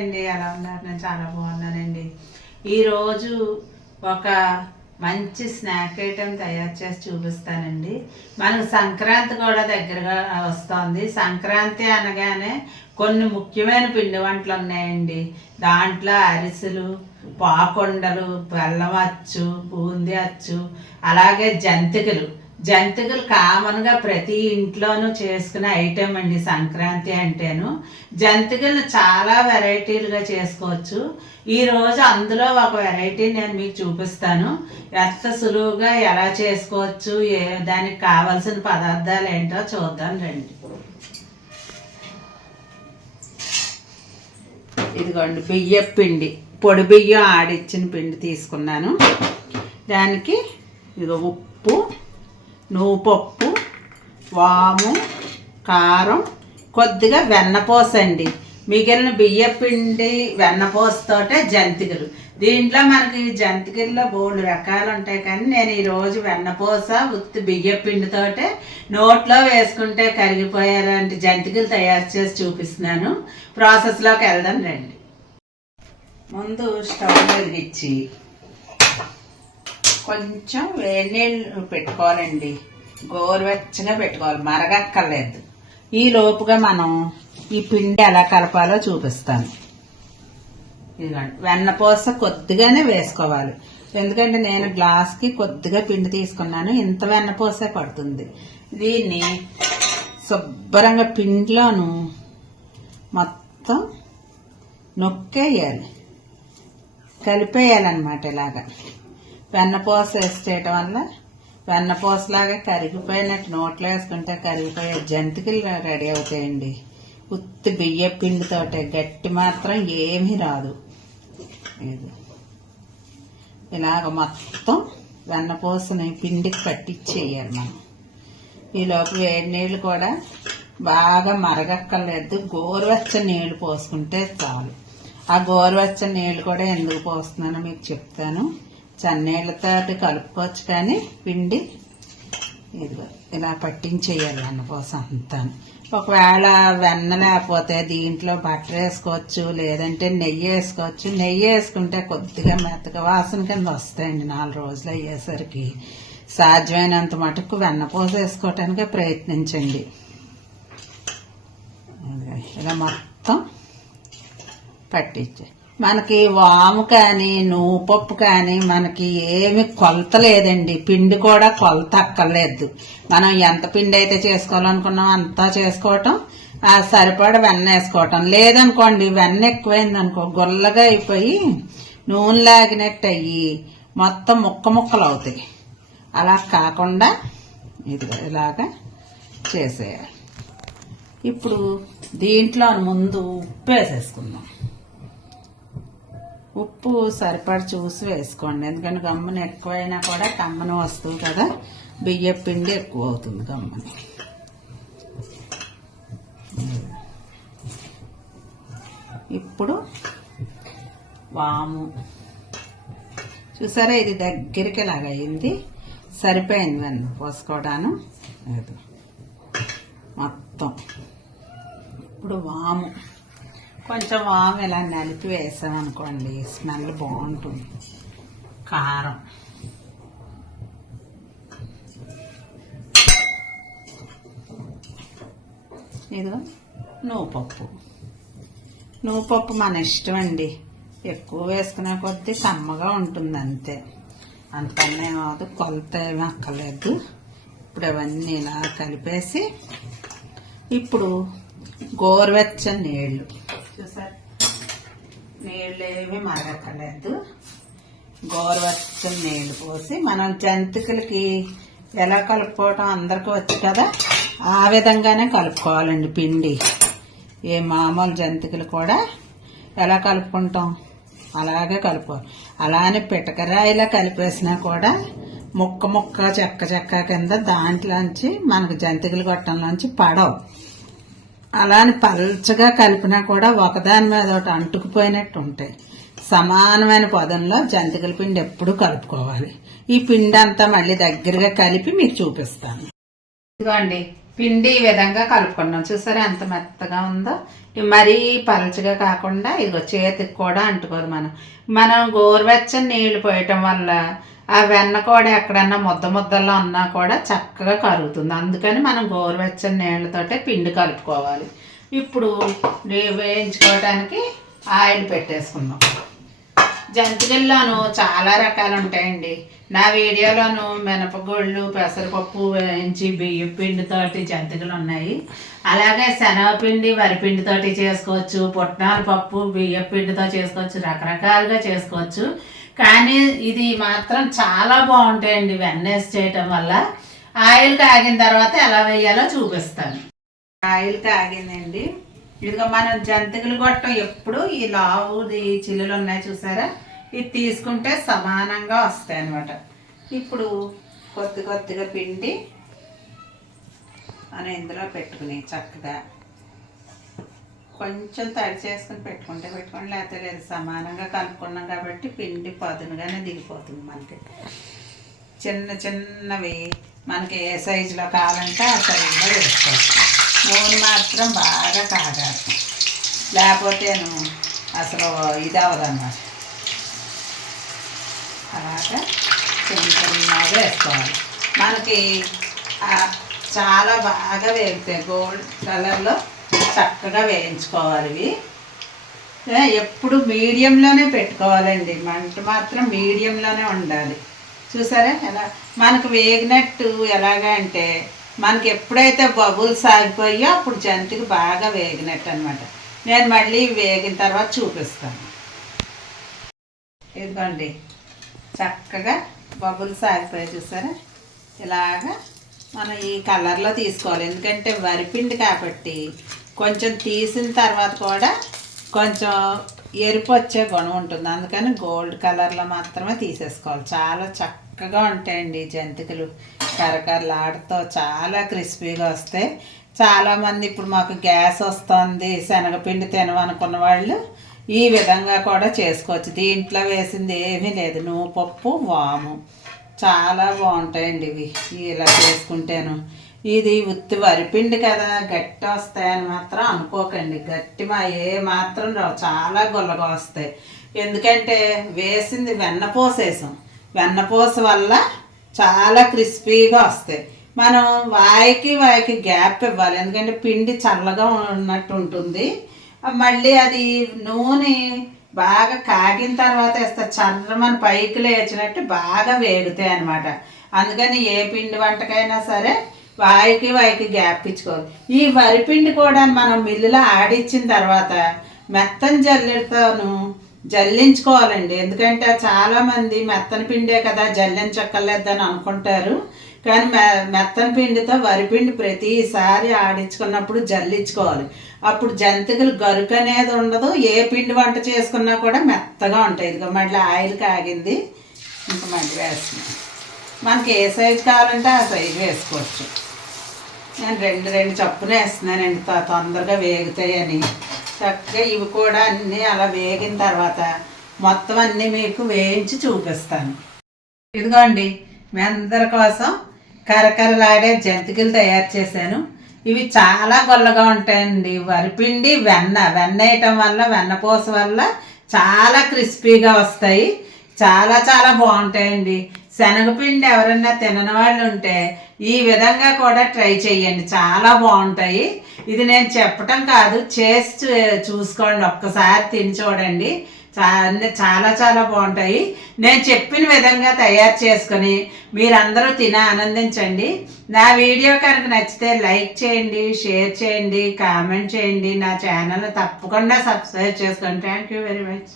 అండి ఎలా ఉన్నారు? నేను చాలా బాగున్నానండి. ఈరోజు ఒక మంచి స్నాక్ ఐటెం తయారు చేసి చూపిస్తానండి. మనకు సంక్రాంతి కూడా దగ్గరగా వస్తుంది. సంక్రాంతి అనగానే కొన్ని ముఖ్యమైన పిండి వంటలు ఉన్నాయండి. దాంట్లో అరిసెలు పాకొండలు బెల్లం అచ్చు బూంది అచ్చు అలాగే జంతికలు. జంతికలు కామన్గా ప్రతి ఇంట్లోనూ చేసుకునే ఐటెం అండి సంక్రాంతి అంటేను. జంతికలు చాలా వెరైటీలుగా చేసుకోవచ్చు. ఈరోజు అందులో ఒక వెరైటీ నేను మీకు చూపిస్తాను. ఎంత సులువుగా ఎలా చేసుకోవచ్చు ఏ దానికి కావాల్సిన పదార్థాలు ఏంటో చూద్దాం రండి. ఇదిగోండి బియ్య పిండి పొడి బియ్యం ఆడిచ్చిన పిండి తీసుకున్నాను. దానికి ఇదిగో ఉప్పు నువ్వుపప్పు వాము కారం కొద్దిగా వెన్నపూస అండి మిగిలిన బియ్య పిండి జంతికలు. దీంట్లో మనకి జంతికల్లో బోల్డు రకాలు ఉంటాయి కానీ నేను ఈరోజు వెన్నపూస ఉత్తి బియ్య పిండితోటే నోట్లో వేసుకుంటే కరిగిపోయేలాంటి జంతికలు తయారు చేసి చూపిస్తున్నాను. ప్రాసెస్లోకి వెళ్దాం రండి. ముందు స్టవ్ వెలిగించి కొంచెం వేడి నీళ్ళు పెట్టుకోవాలండి. గోరువెచ్చగా పెట్టుకోవాలి. మరగక్కర్లేదు. ఈ లోపుగా మనం ఈ పిండి ఎలా కలపాలో చూపిస్తాను. ఇదిగోండి. వెన్నపూస కొద్దిగానే వేసుకోవాలి. ఎందుకంటే నేను గ్లాస్కి కొద్దిగా పిండి తీసుకున్నాను. ఇంత వెన్నపూసే పడుతుంది. దీన్ని శుభ్రంగా పిండిలోను మొత్తం నొక్కేయాలి. కలిపేయాలన్నమాట ఇలాగా. వెన్నపూస వేసేయటం వల్ల వెన్నపూసలాగా కరిగిపోయినట్టు నోట్లో వేసుకుంటే కరిగిపోయే జంతికలు రెడీ అవుతాయండి. ఉత్తి బియ్య పిండితోటే గట్టి మాత్రం ఏమీ రాదు. ఇది ఇలాగ మొత్తం వెన్నపూసని పిండికి పట్టించేయాలి మనం. ఈలోపు వేడి నీళ్ళు కూడా బాగా మరగక్కర్లేదు. గోరువెచ్చని నీళ్ళు పోసుకుంటే చాలు. ఆ గోరువెచ్చని నీళ్ళు కూడా ఎందుకు పోస్తున్నానో మీకు చెప్తాను. చన్నీళ్ళతో కలుపుకోవచ్చు కానీ పిండి ఇదిగో ఇలా పట్టించేయాలి అన్నపోసం అంతా ఒకవేళ వెన్న లేకపోతే దీంట్లో బటర్ వేసుకోవచ్చు లేదంటే నెయ్యి వేసుకోవచ్చు. నెయ్యి వేసుకుంటే కొద్దిగా మెత్తగా వాసన కింద వస్తాయండి నాలుగు రోజులు అయ్యేసరికి. సాధ్యమైనంత మటుకు వెన్నపూస వేసుకోవటానికి ప్రయత్నించండి. ఇలా మొత్తం పట్టించే మనకి వాము కానీ నూపప్పు కానీ మనకి ఏమి కొలత లేదండి. పిండి కూడా కొలత అక్కర్లేదు. మనం ఎంత పిండి అయితే చేసుకోవాలనుకున్నాం అంతా చేసుకోవటం ఆ సరిపడ వెన్న వేసుకోవటం. లేదనుకోండి వెన్న ఎక్కువైంది అనుకో గుల్లగా అయిపోయి నూనె లాగినట్టు అయ్యి మొత్తం ముక్క ముక్కలు అవుతాయి. అలా కాకుండా ఇది ఇలాగా చేసేయాలి. ఇప్పుడు దీంట్లో ముందు ఉప్పు వేసేసుకుందాం. ఉప్పు సరిపడి చూసి వేసుకోండి. ఎందుకంటే గమ్మున ఎక్కువైనా కూడా కమ్మన వస్తుంది కదా. బియ్య పిండి ఎక్కువ అవుతుంది గమ్మని. ఇప్పుడు వాము. చూసారా? ఇది దగ్గరికి లాగా అయింది. సరిపోయింది నన్ను పోసుకోవడాను. మొత్తం. ఇప్పుడు వాము. కొంచెం వాము ఇలా నలిపి వేసామనుకోండి స్మెల్ బాగుంటుంది. కారం. ఇదిగో నువ్వుపప్పు. నువ్వుపప్పు మన ఇష్టం అండి. ఎక్కువ వేసుకునే కొద్దీ సమ్మగా ఉంటుంది అంతే అంతకన్నా కాదు కొలత ఏమీ అక్కర్లేదు. ఇప్పుడు అవన్నీ ఇలా కలిపేసి ఇప్పుడు గోరువెచ్చని నీళ్ళు. నీళ్ళు ఏమి మరగక్కర్లేదు. గోరువచ్చిన నీళ్ళు పోసి మనం జంతికలకి ఎలా కలుపుకోవటం అందరికీ వచ్చు కదా? ఆ విధంగానే కలుపుకోవాలండి పిండి. ఏ మామూలు జంతికలు కూడా ఎలా కలుపుకుంటాం? అలాగే కలుపుకోవాలి. అలానే పిటకరాయిలా కలిపేసినా కూడా ముక్క ముక్క చెక్క చెక్క కింద దాంట్లోంచి మనకు జంతికలు గొట్టంలోంచి పడవు. అలా అని పల్చగా కలిపినా కూడా ఒకదాని మీద ఒకటి అంటుకుపోయినట్టు ఉంటాయి. సమానమైన పదంలో జంతికల పిండి ఎప్పుడు కలుపుకోవాలి. ఈ పిండి అంతా మళ్ళీ దగ్గరగా కలిపి మీకు చూపిస్తాను. ఇదిగోండి పిండి ఈ విధంగా కలుపుకున్నాం. చూసారా ఎంత మెత్తగా ఉందో? మరీ పలచగా కాకుండా ఇదిగో చేతికి కూడా అంటుకోదు మనం. మనం గోరువెచ్చని నీళ్ళు పోయటం వల్ల ఆ వెన్న కూడా ఎక్కడన్నా ముద్ద ముద్దల్లో ఉన్నా కూడా చక్కగా కరుగుతుంది. అందుకని మనం గోరువెచ్చని నీళ్ళతోటే పిండి కలుపుకోవాలి. ఇప్పుడు వేయించుకోవడానికి ఆయిల్ పెట్టేసుకుందాం. జంతికల్లోనూ చాలా రకాలు ఉంటాయండి. నా వీడియోలోను మినపగుళ్ళు పెసరపప్పు వేయించి బియ్యం పిండితోటి జంతికలు ఉన్నాయి. అలాగే శనగపిండి వరిపిండితోటి చేసుకోవచ్చు పుట్నాల పప్పు బియ్యం పిండితో చేసుకోవచ్చు రకరకాలుగా చేసుకోవచ్చు. కానీ ఇది మాత్రం చాలా బాగుంటాయండి వెన్నెస్ చేయటం వల్ల. ఆయిల్ కాగిన తర్వాత ఎలా వేయాలో చూపిస్తాను. ఆయిల్ కాగిందండి. ఇదిగో మనం జంతికలు గొట్టం ఎప్పుడు ఈ లావుది చిల్లులు ఉన్నాయి చూసారా? ఇది తీసుకుంటే సమానంగా వస్తాయి అన్నమాట ఇప్పుడు కొద్ది కొద్దిగా పిండి మనం ఇందులో పెట్టుకుని చక్కగా కొంచెం తడి చేసుకుని పెట్టుకుంటే పెట్టుకోండి. లేకపోతే లేదు సమానంగా కలుపుకున్నాం కాబట్టి పిండి పదునుగానే దిగిపోతుంది మనకి. చిన్న చిన్నవి మనకి ఏ సైజులో కావాలంటే ఆ సైజులో వేసుకోవచ్చు నూనె మాత్రం బాగా కాగాలి. లేకపోతేను అసలు ఇది అవ్వదన్నమాట. అలాగా చిన్న చిన్నగా వేసుకోవాలి. మనకి చాలా బాగా వేగుతాయి గోల్డ్ కలర్లో. చక్కగా వేయించుకోవాలి. ఇవి ఎప్పుడు మీడియంలోనే పెట్టుకోవాలండి. మంట మాత్రం మీడియంలోనే ఉండాలి. చూసారా? ఎలా? మనకు వేగినట్టు ఎలాగా అంటే మనకి ఎప్పుడైతే బబుల్స్ ఆగిపోయో అప్పుడు జంతికి బాగా వేగినట్టు అనమాట నేను మళ్ళీ వేగిన తర్వాత చూపిస్తాను. ఇదిగోండి. చక్కగా బబుల్స్ ఆగిపోయాయి చూసారా? ఇలాగా మనం ఈ కలర్లో తీసుకోవాలి. ఎందుకంటే వరిపిండి కాబట్టి కొంచెం తీసిన తర్వాత కూడా కొంచెం ఎరుపు వచ్చే గుణం ఉంటుంది. అందుకని గోల్డ్ కలర్లో మాత్రమే తీసేసుకోవాలి. చాలా చక్కగా ఉంటాయండి జంతికలు. కరకరలాడుతూ చాలా క్రిస్పీగా వస్తాయి. చాలామంది ఇప్పుడు మాకు గ్యాస్ వస్తుంది శనగపిండి తినమనుకున్న వాళ్ళు ఈ విధంగా కూడా చేసుకోవచ్చు. దీంట్లో వేసింది ఏమీ లేదు. నువ్వు పప్పు వాము. చాలా బాగుంటాయండి ఇవి. ఇలా చేసుకుంటేను. ఇది ఉత్తి వరిపిండి కదా గట్టి వస్తాయని మాత్రం అనుకోకండి. గట్టి మా ఏ మాత్రం రావు చాలా గుల్లగా వస్తాయి. ఎందుకంటే వేసింది వెన్నపూస వేసాం వెన్నపూస వల్ల చాలా క్రిస్పీగా వస్తాయి. మనం వాయికి వాయికి గ్యాప్ ఇవ్వాలి. ఎందుకంటే పిండి చల్లగా ఉన్నట్టు ఉంటుంది. మళ్ళీ అది నూనె బాగా కాగిన తర్వాత వేస్తే చర్రమని పైకి లేచినట్టు బాగా వేగుతాయి అనమాట అందుకని ఏ పిండి వంటకైనా సరే వాయికి వాయికి గ్యాప్ ఇచ్చుకోవాలి. ఈ వరిపిండి కూడా మనం మిల్లులో ఆడిచ్చిన తర్వాత మెత్తని జల్లెడతాను జల్లించుకోవాలండి. ఎందుకంటే చాలామంది మెత్తని పిండే కదా జల్లించక్కర్లేదని అనుకుంటారు. కానీ మె మెత్తని పిండితో వరిపిండి ప్రతిసారి ఆడించుకున్నప్పుడు జల్లించుకోవాలి. అప్పుడు జంతికలు గరుకు అనేది ఉండదు. ఏ పిండి వంట చేసుకున్నా కూడా మెత్తగా ఉంటాయి. ఇదిగో మళ్ళీ ఆయిల్ కాగింది. ఇంకా మళ్ళీ వేస్తున్నాం. మనకి ఏ సైజు కావాలంటే ఆ సైజు వేసుకోవచ్చు. నేను రెండు రెండు చప్పున వేస్తున్నానండి. త- తొందరగా వేగుతాయని. చక్కగా ఇవి కూడా అన్నీ అలా వేగిన తర్వాత మొత్తం అన్నీ మీకు వేయించి చూపిస్తాను. ఇదిగోండి మీ అందరి కోసం కరకరలాడే జంతికలు తయారు చేశాను. ఇవి చాలా గొల్లగా ఉంటాయండి. వరిపిండి వెన్న. వెన్న వేయటం వల్ల వెన్నపూస వల్ల చాలా క్రిస్పీగా వస్తాయి. చాలా చాలా బాగుంటాయండి. శనగపిండి ఎవరన్నా తినని వాళ్ళు ఉంటే ఈ విధంగా కూడా ట్రై చేయండి చాలా బాగుంటాయి. ఇది నేను చెప్పటం కాదు. చేసి చూసుకోండి. ఒక్కసారి తిని చూడండి. చాలా చాలా చాలా బాగుంటాయి. నేను చెప్పిన విధంగా తయారు చేసుకొని మీరందరూ తిని ఆనందించండి. నా వీడియో కనుక నచ్చితే లైక్ చేయండి షేర్ చేయండి కామెంట్ చేయండి. నా ఛానల్ తప్పకుండా సబ్స్క్రైబ్ చేసుకోండి. Thank you very much.